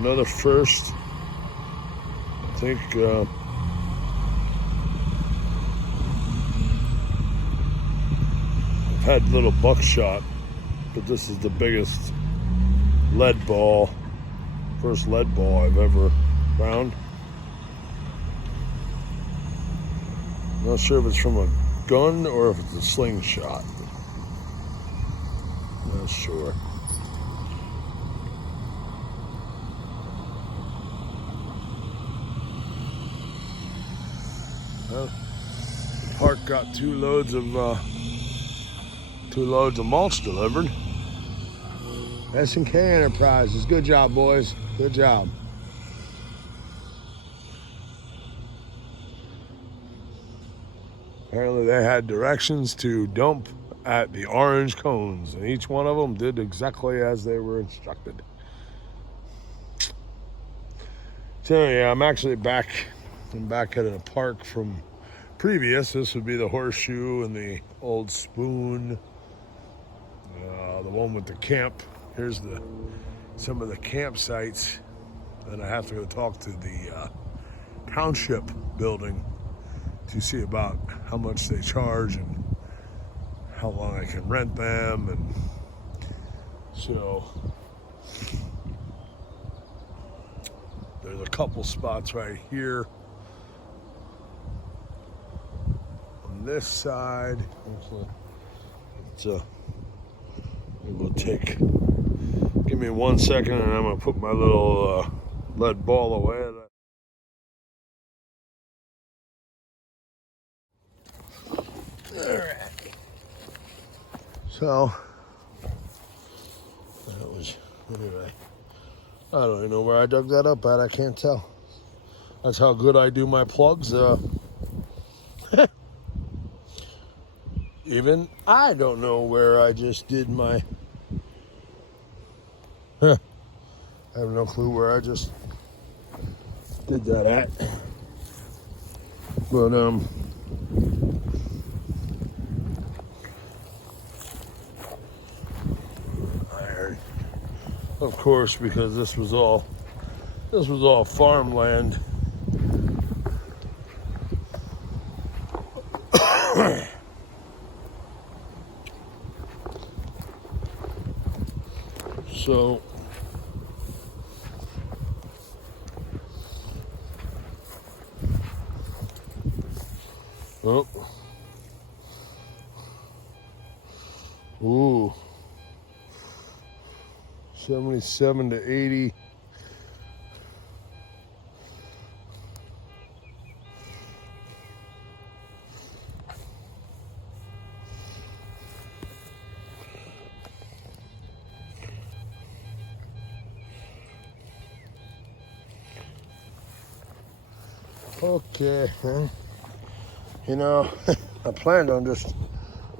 Another first. I think I've had little buckshot, but this is the biggest lead ball, first lead ball I've ever found. Not sure if it's from a gun or if it's a slingshot. Not sure. Well, the park got two loads of mulch delivered. S&K Enterprises, good job, boys. Good job. Apparently they had directions to dump at the orange cones, and each one of them did exactly as they were instructed. So yeah, I'm actually back. I'm back at a park from previous. This would be the Horseshoe and the Old Spoon, the one with the camp. Here's some of the campsites, and I have to go talk to the township building to see about how much they charge and how long I can rent them. And so there's a couple spots right here on this side. Give me 1 second and I'm gonna put my little lead ball away. Alright. So that was, anyway, I don't even know where I dug that up at. I can't tell. That's how good I do my plugs. Even I don't know where I just did my. I have no clue where I just did that at. But of course, because this was all farmland. So ooh, 77 to 80. Okay, you know, I planned on just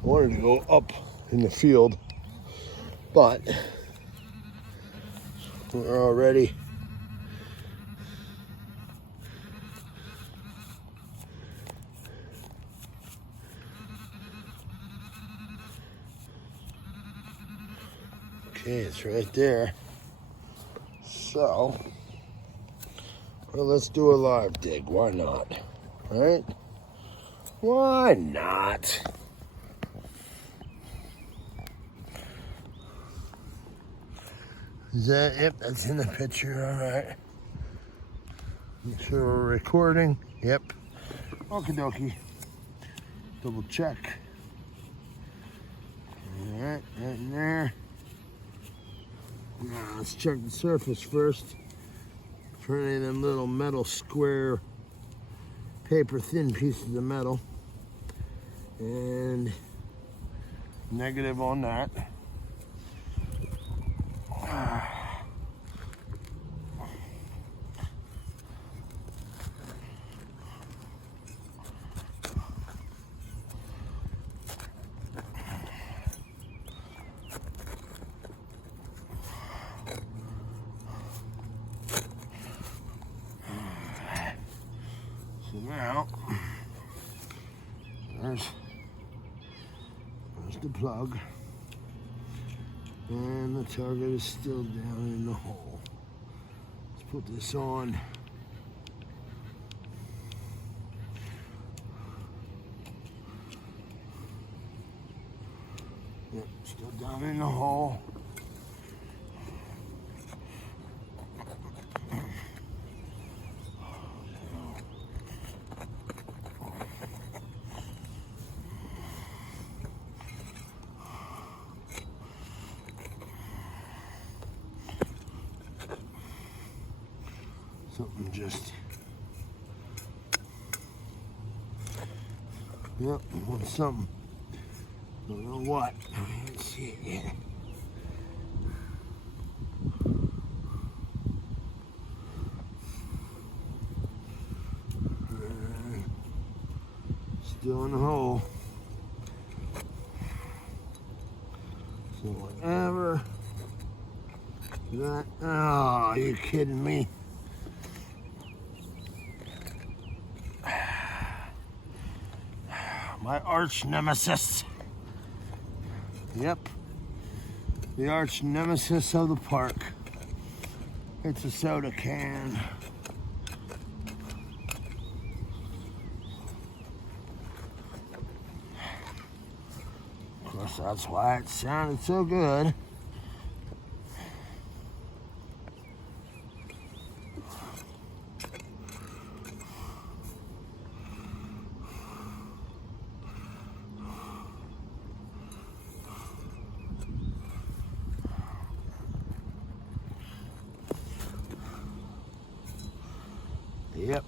wanted to go up in the field, but we're already okay, it's right there. So well, let's do a live dig. Why not? Right? Why not? Is that it? That's in the picture. All right. Make sure we're recording. Yep. Okie dokie. Double check. All right, right in there. Now let's check the surface first for any of them little metal square, paper thin pieces of metal. And negative on that. So now, there's the plug, and the target is still down in the hole. Put this on. Yep, still down in the hole. Something just, yep, want something. Don't know what. I can't see it yet. Still in the hole. So whatever. That, oh, you're kidding me. My arch nemesis. Yep. The arch nemesis of the park. It's a soda can. Of course, that's why it sounded so good. Yep.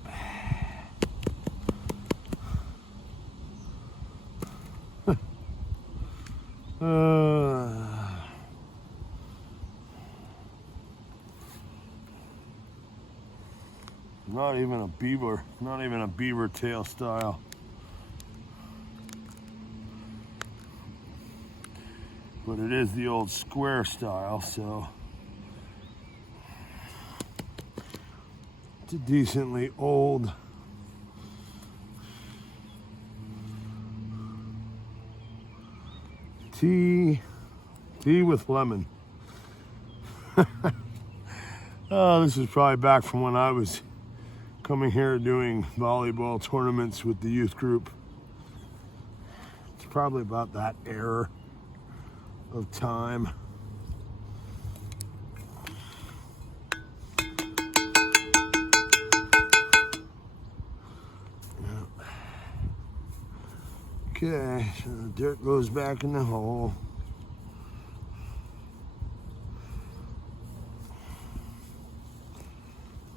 Not even a beaver tail style. But it is the old square style, so it's a decently old tea with lemon. Oh, this is probably back from when I was coming here doing volleyball tournaments with the youth group. It's probably about that era of time. Okay, so the dirt goes back in the hole.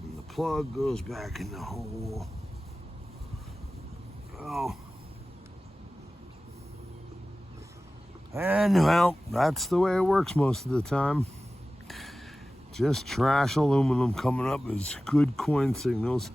And the plug goes back in the hole. Oh. And well, that's the way it works most of the time. Just trash aluminum coming up as good coin signals.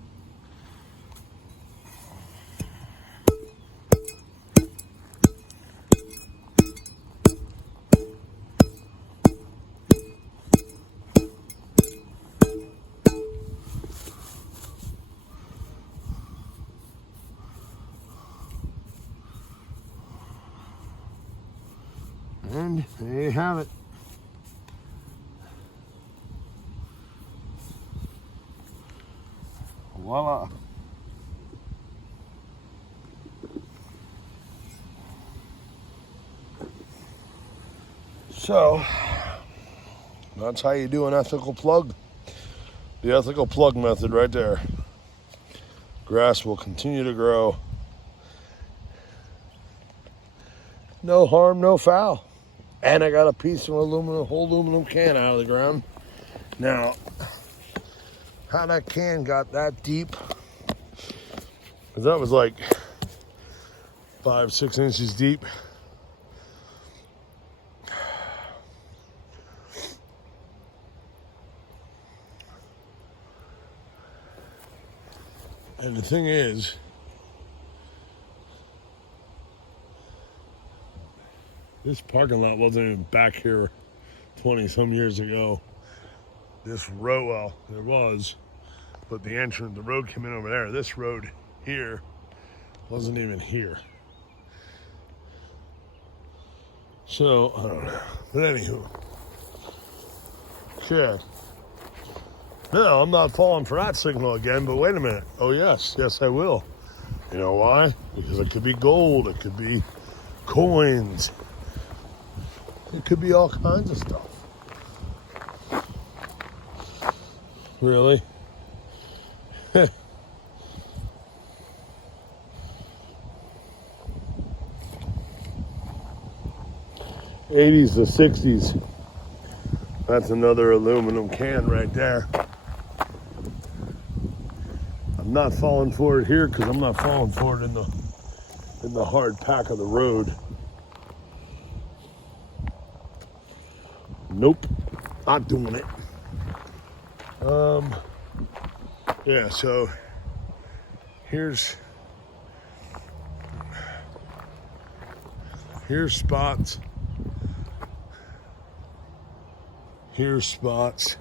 And there you have it. Voila. So, that's how you do an ethical plug. The ethical plug method right there. Grass will continue to grow. No harm, no foul. And I got a piece of whole aluminum can out of the ground. Now, how that can got that deep, because that was like 5-6 inches deep. And the thing is, this parking lot wasn't even back here 20 some years ago. This road, well, there was, but the road came in over there. This road here wasn't even here. So, I don't know. But anywho, okay. No, I'm not falling for that signal again, but wait a minute. Oh, yes, I will. You know why? Because it could be gold, it could be coins, it could be all kinds of stuff. Really? 80s to 60s. That's another aluminum can right there. I'm not falling for it here because I'm not falling for it in the hard pack of the road. Nope, not doing it. Yeah, so here's spots. Here's spots.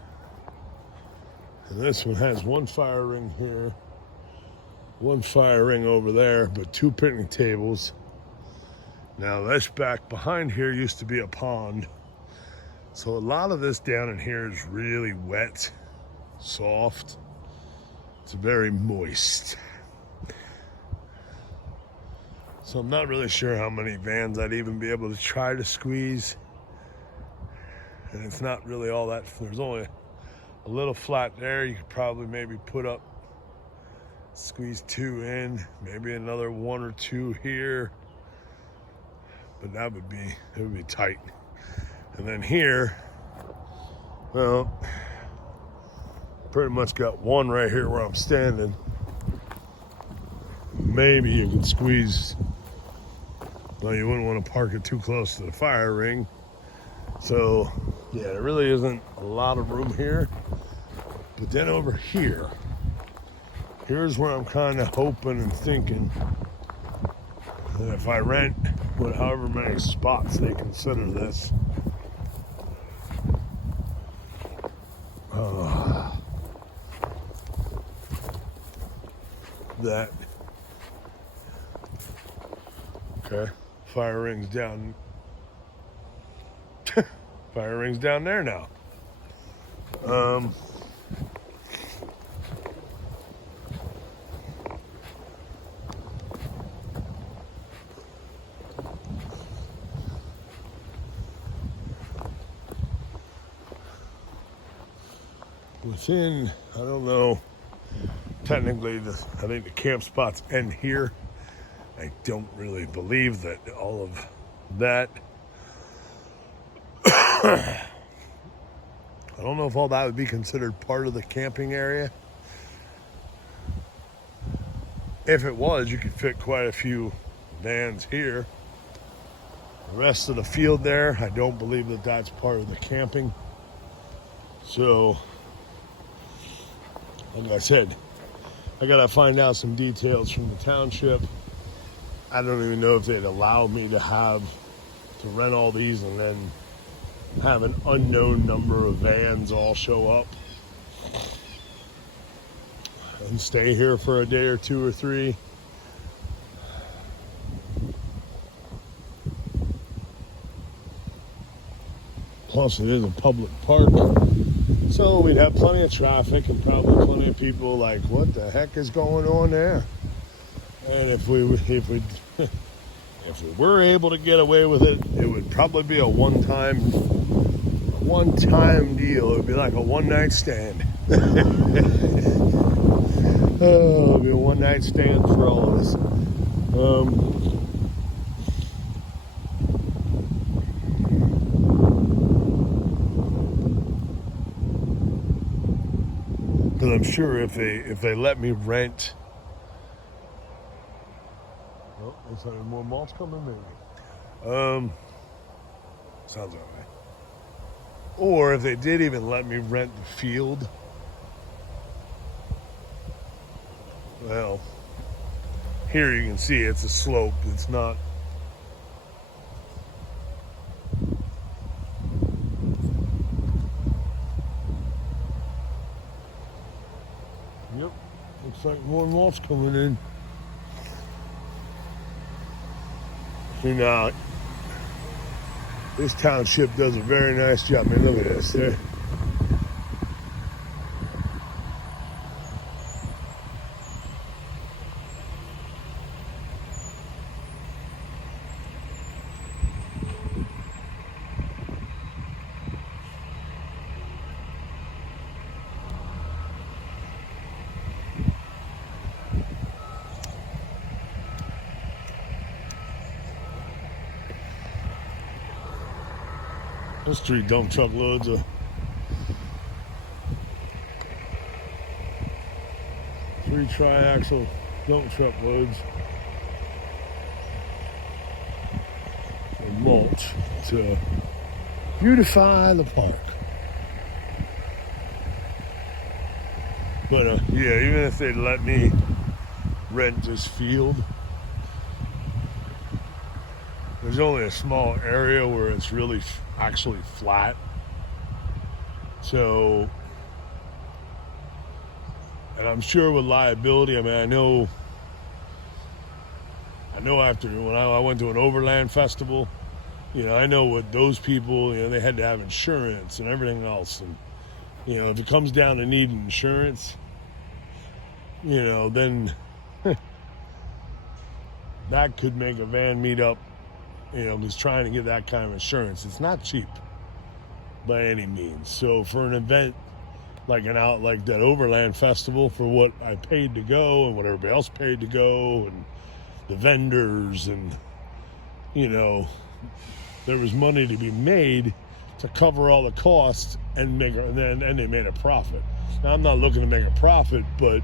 And this one has one fire ring here, one fire ring over there, but two picnic tables. Now this back behind here used to be a pond. So a lot of this down in here is really wet, soft. It's very moist. So I'm not really sure how many vans I'd even be able to try to squeeze. And it's not really all that, there's only a little flat there. You could probably maybe squeeze two in, maybe another one or two here. But it would be tight. And then here, well, pretty much got one right here where I'm standing. Maybe you can squeeze, well, you wouldn't want to park it too close to the fire ring. So, yeah, there really isn't a lot of room here. But then over here, here's where I'm kind of hoping and thinking that if I rent however many spots they consider this, that, okay, fire ring's down. Fire ring's down there now. Within, I don't know, technically, I think the camp spots end here. I don't really believe that all of that. I don't know if all that would be considered part of the camping area. If it was, you could fit quite a few vans here. The rest of the field there, I don't believe that that's part of the camping. So, like I said, I gotta find out some details from the township. I don't even know if they'd allow me to rent all these and then have an unknown number of vans all show up and stay here for a day or two or three. Plus, it is a public park, so we'd have plenty of traffic and probably plenty of people like, what the heck is going on there? And if we were able to get away with it, it would probably be a one-time deal. It would be like a one-night stand. Oh, it would be a one-night stand for all of us. Because I'm sure if they let me rent. Oh, there's any more mulch coming, maybe. Sounds all right. Or if they did even let me rent the field, well, here you can see it's a slope. It's not. Yep, looks like more mulch coming in. See now, this township does a very nice job. I mean, look at this. There's 3 dump truck loads of 3 tri-axle dump truck loads of mulch to beautify the park. But yeah, even if they'd let me rent this field, there's only a small area where it's really actually flat. So, and I'm sure with liability, I mean, I know after when I went to an overland festival, you know, I know what those people, you know, they had to have insurance and everything else. And, you know, if it comes down to needing insurance, you know, then that could make a van meet up, you know, just trying to get that kind of insurance. It's not cheap by any means. So for an event like that overland festival, for what I paid to go and what everybody else paid to go and the vendors and, you know, there was money to be made to cover all the costs and they made a profit. Now I'm not looking to make a profit, but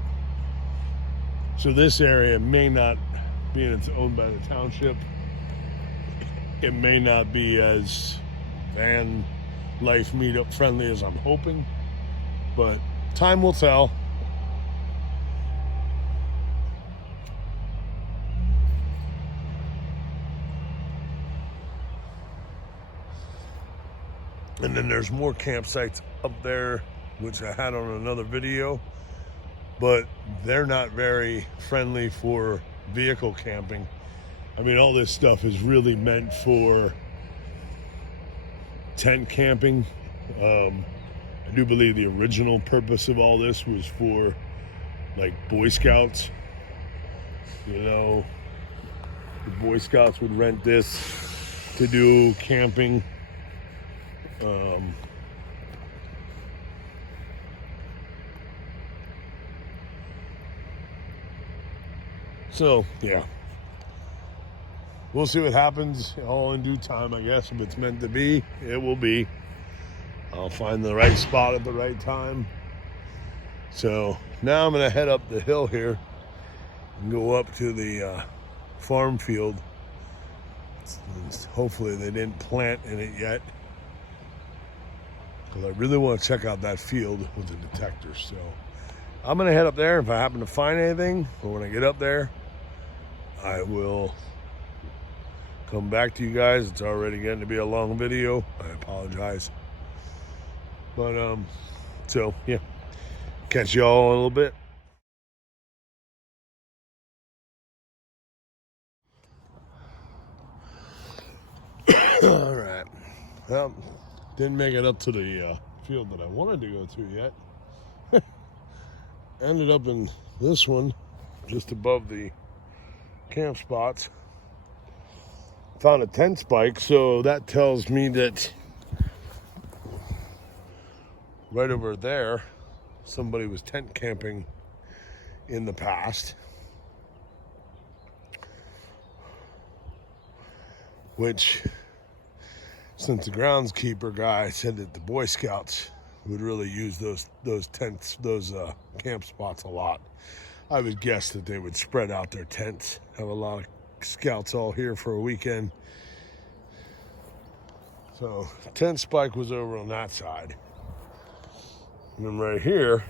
so this area may not, being it's owned by the township, it may not be as van life meetup friendly as I'm hoping, but time will tell. And then there's more campsites up there, which I had on another video, but they're not very friendly for vehicle camping. I mean, all this stuff is really meant for tent camping. I do believe the original purpose of all this was for like Boy Scouts. You know, the Boy Scouts would rent this to do camping. So yeah, we'll see what happens, all in due time, I guess. If it's meant to be, it will be. I'll find the right spot at the right time. So now I'm gonna head up the hill here and go up to the farm field. Hopefully they didn't plant in it yet, because I really want to check out that field with the detector. So I'm gonna head up there. If I happen to find anything, or when I get up there, I will come back to you guys. It's already getting to be a long video. I apologize. But so yeah, catch y'all in a little bit. All right. Well, didn't make it up to the field that I wanted to go to yet. Ended up in this one, just above the camp spots. Found a tent spike, so that tells me that right over there, somebody was tent camping in the past. Which, since the groundskeeper guy said that the Boy Scouts would really use those tents, those camp spots a lot, I would guess that they would spread out their tents, have a lot of scouts all here for a weekend. So tent spike was over on that side. And then right here,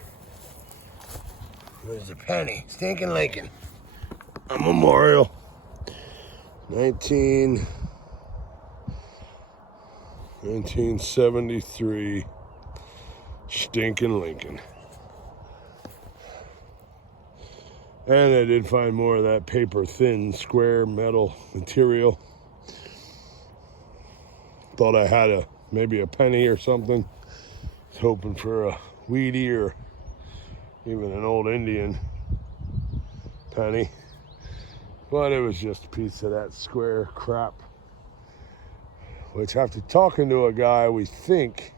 there's a penny, Stinking Lincoln, a memorial, 1973, Stinking Lincoln. And I did find more of that paper thin square metal material. Thought I had maybe a penny or something. Was hoping for a weedy or even an old Indian penny. But it was just a piece of that square crap. Which, after talking to a guy, we think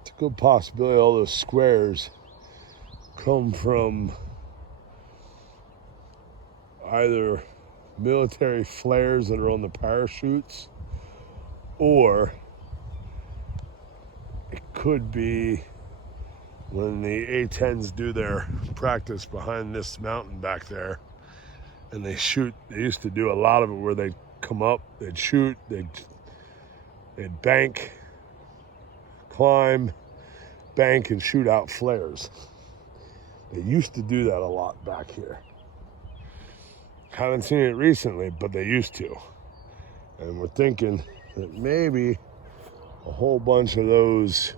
it's a good possibility all those squares come from either military flares that are on the parachutes, or could be when the A-10s do their practice behind this mountain back there, and they shoot. They used to do a lot of it where they'd come up, they'd shoot, they'd bank, climb, bank, and shoot out flares. They used to do that a lot back here. Haven't seen it recently, but they used to. And we're thinking that maybe a whole bunch of those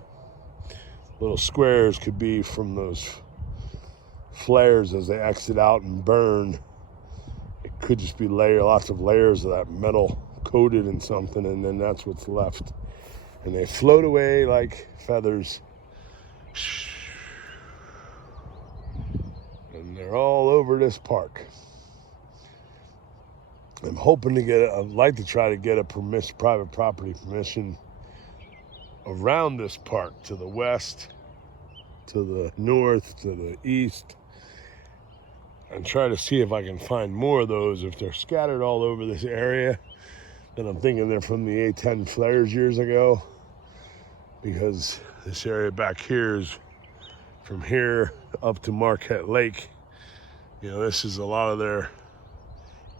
little squares could be from those flares as they exit out and burn. It could just be lots of layers of that metal coated in something, and then that's what's left. And they float away like feathers. And they're all over this park. I'm hoping to I'd like to try to get a private property permission around this park, to the west, to the north, to the east, and try to see if I can find more of those. If they're scattered all over this area, then I'm thinking they're from the A-10 flares years ago, because this area back here is from here up to Marquette Lake. You know, this is a lot of their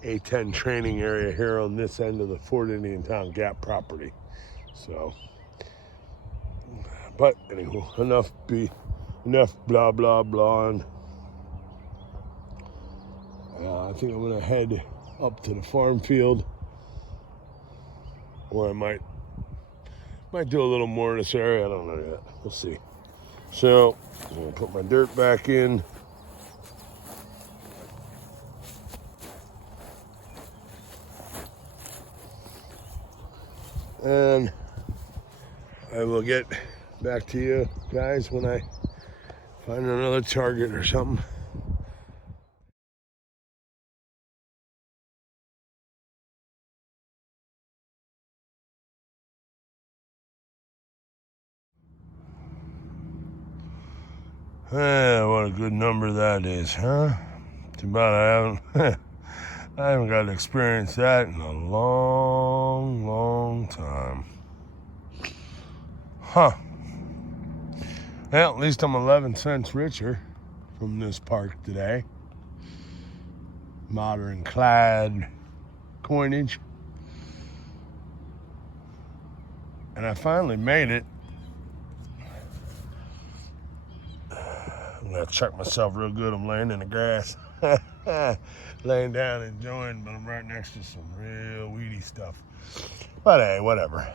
A-10 training area here on this end of the Fort Indiantown Gap property. So, but anyway, enough blah blah blah. And I think I'm gonna head up to the farm field, or I might do a little more in this area. I don't know yet. We'll see. So I'm gonna put my dirt back in. And I will get back to you guys when I find another target or something. What a good number that is, huh? Too bad I haven't got to experience that in a long, long time. Huh. Well, at least I'm 11 cents richer from this park today. Modern clad coinage. And I finally made it. I'm gonna check myself real good. I'm laying in the grass. Laying down enjoying, but I'm right next to some real weedy stuff. But hey, whatever.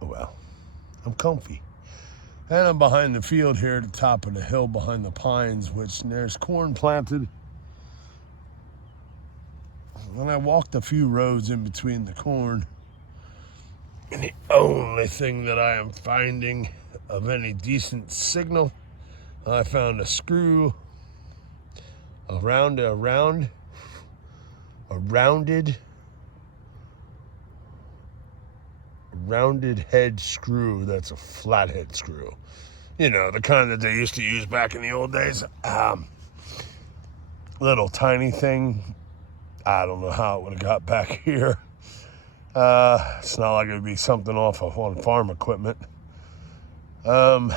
Well, I'm comfy. And I'm behind the field here at the top of the hill behind the pines, which there's corn planted. And I walked a few rows in between the corn. And the only thing that I am finding of any decent signal, I found a screw, a rounded head screw that's a flathead screw. You know, the kind that they used to use back in the old days. Little tiny thing. I don't know how it would have got back here. It's not like it would be something off of on farm equipment. And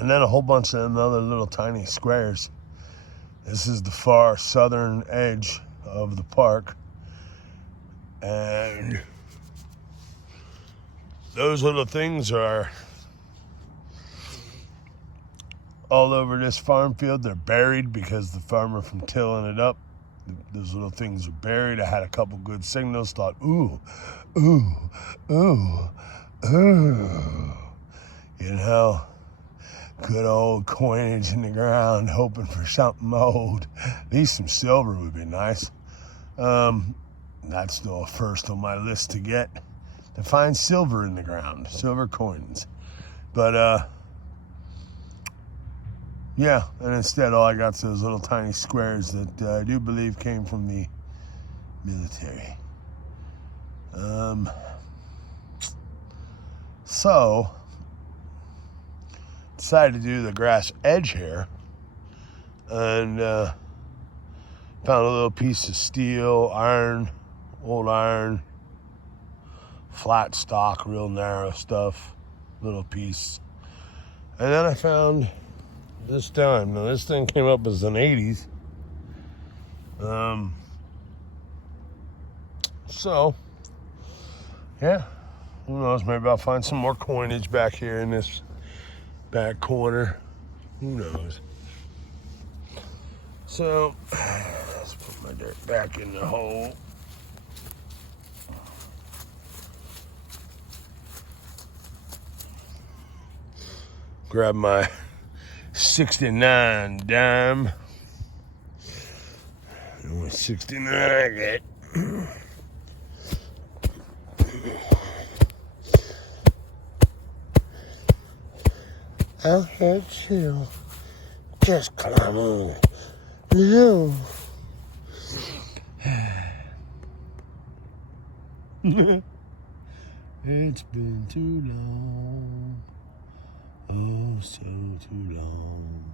then a whole bunch of other little tiny squares. This is the far southern edge of the park. And those little things are all over this farm field. They're buried because the farmer from tilling it up, those little things are buried. I had a couple good signals, thought, ooh. You know, good old coinage in the ground, hoping for something old. At least some silver would be nice. That's still a first on my list to get. To find silver in the ground, silver coins. But, yeah, and instead all I got is those little tiny squares that I do believe came from the military. So, decided to do the grass edge here, and found a little piece of steel, iron, old iron, flat stock, real narrow stuff, little piece. And then I found this dime. Now this thing came up as an 80s. So, yeah, who knows, maybe I'll find some more coinage back here in this back corner. Who knows? So, let's put my dirt back in the hole. Grab my 69 dime. Only 69 I get. I'll hurt you. Just climb on. No. It's been too long. Oh, so too long.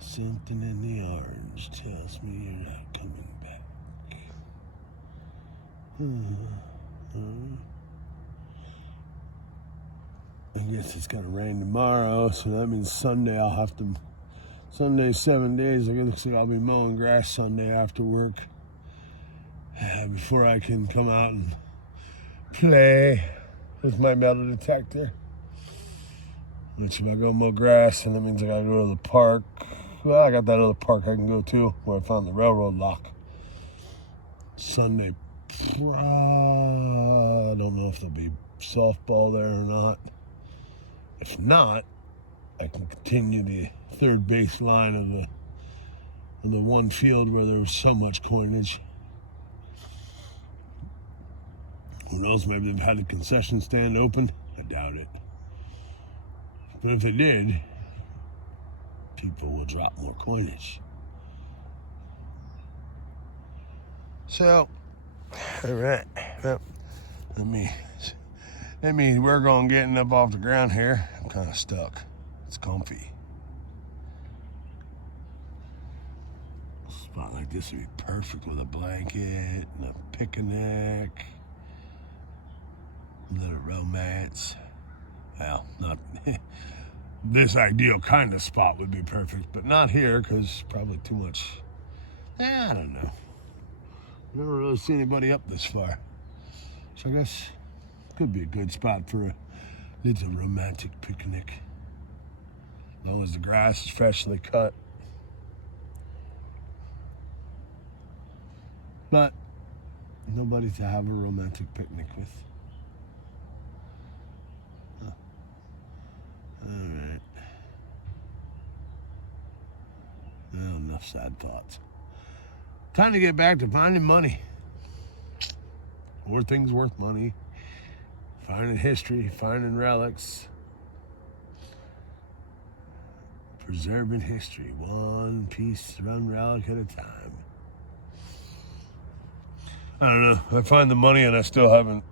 Something in the orange tells me you're not coming back. I guess it's gonna rain tomorrow, so that means Sunday Sunday's 7 days. I guess I'll be mowing grass Sunday after work before I can come out and play with my metal detector. Which if I go mow grass, and that means I gotta go to the park. Well, I got that other park I can go to where I found the railroad lock. Sunday, I don't know if there'll be softball there or not. If not, I can continue the third base line of the one field where there was so much coinage. Who knows, maybe they've had a concession stand open. I doubt it. But if they did, people will drop more coinage. So, all right. Well, let me we're going getting up off the ground here. I'm kind of stuck. It's comfy. A spot like this would be perfect with a blanket and a picnic, a little romance. Well, not this ideal kind of spot would be perfect, but not here because probably too much. I don't know. Never really seen anybody up this far, so I guess could be a good spot for a little romantic picnic, as long as the grass is freshly cut. But nobody to have a romantic picnic with. Alright. Well, enough sad thoughts. Time to get back to finding money. More things worth money. Finding history, finding relics. Preserving history, one piece, one relic at a time. I don't know. I find the money and I still haven't.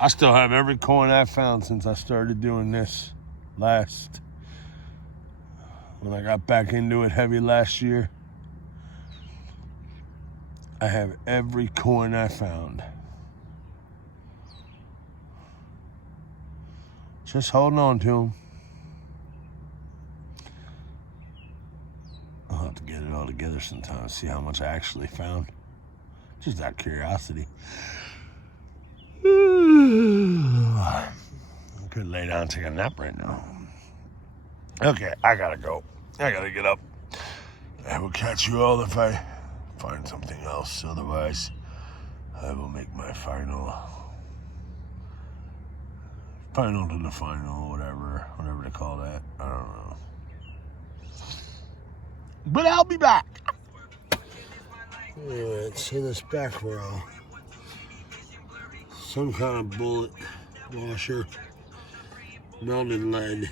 I still have every coin I found since I started doing this when I got back into it heavy last year. I have every coin I found. Just holding on to them. I'll have to get it all together sometime, see how much I actually found. Just out of curiosity. I could lay down and take a nap right now. Okay, I gotta go. I gotta get up. I will catch you all if I find something else. Otherwise, I will make my final to the final, whatever they call that. I don't know. But I'll be back. Alright, so this back row. Some kind of bullet washer, melted lead,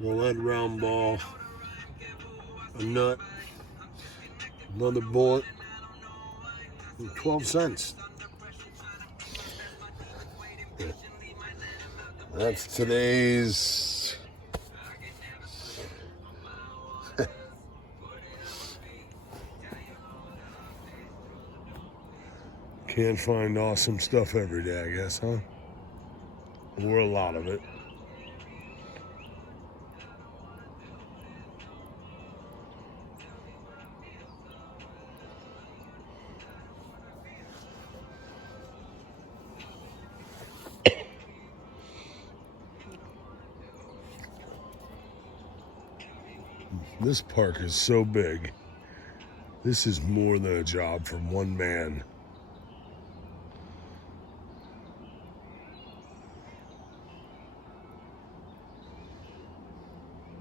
a lead round ball, a nut, another bullet, and 12 cents. That's today's Can't find awesome stuff every day, I guess, huh? Or a lot of it. This park is so big. This is more than a job from one man.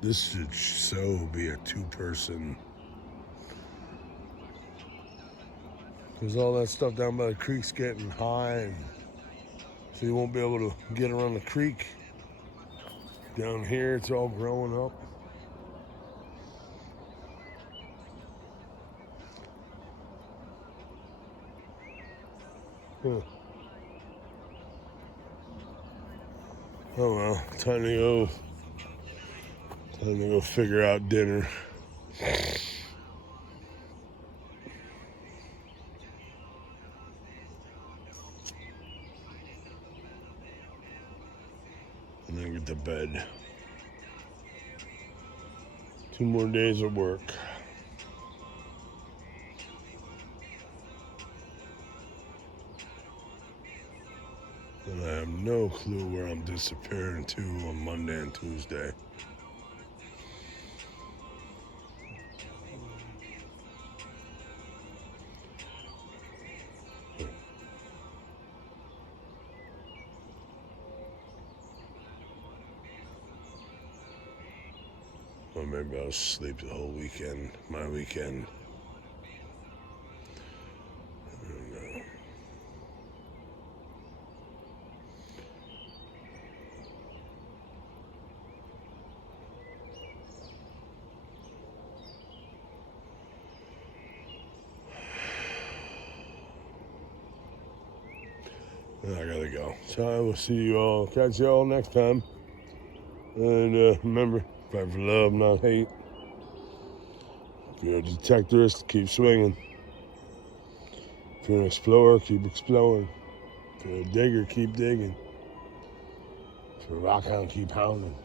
This should so be a two-person. Because all that stuff down by the creek's getting high, and so you won't be able to get around the creek. Down here, it's all growing up. Huh. Oh well, time to go figure out dinner. And then get to bed. 2 more days of work. And I have no clue where I'm disappearing to on Monday and Tuesday. Or maybe I'll sleep the whole weekend, my weekend. I don't know. I gotta go. So I will see you all. Catch you all next time. And remember, fight for love, not hate. If you're a detectorist, keep swinging. If you're an explorer, keep exploring. If you're a digger, keep digging. If you're a rockhound, keep hounding.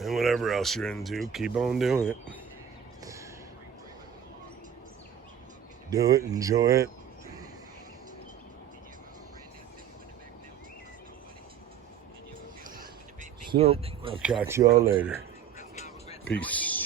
And whatever else you're into, keep on doing it. Do it, enjoy it. So, I'll catch y'all later. Peace.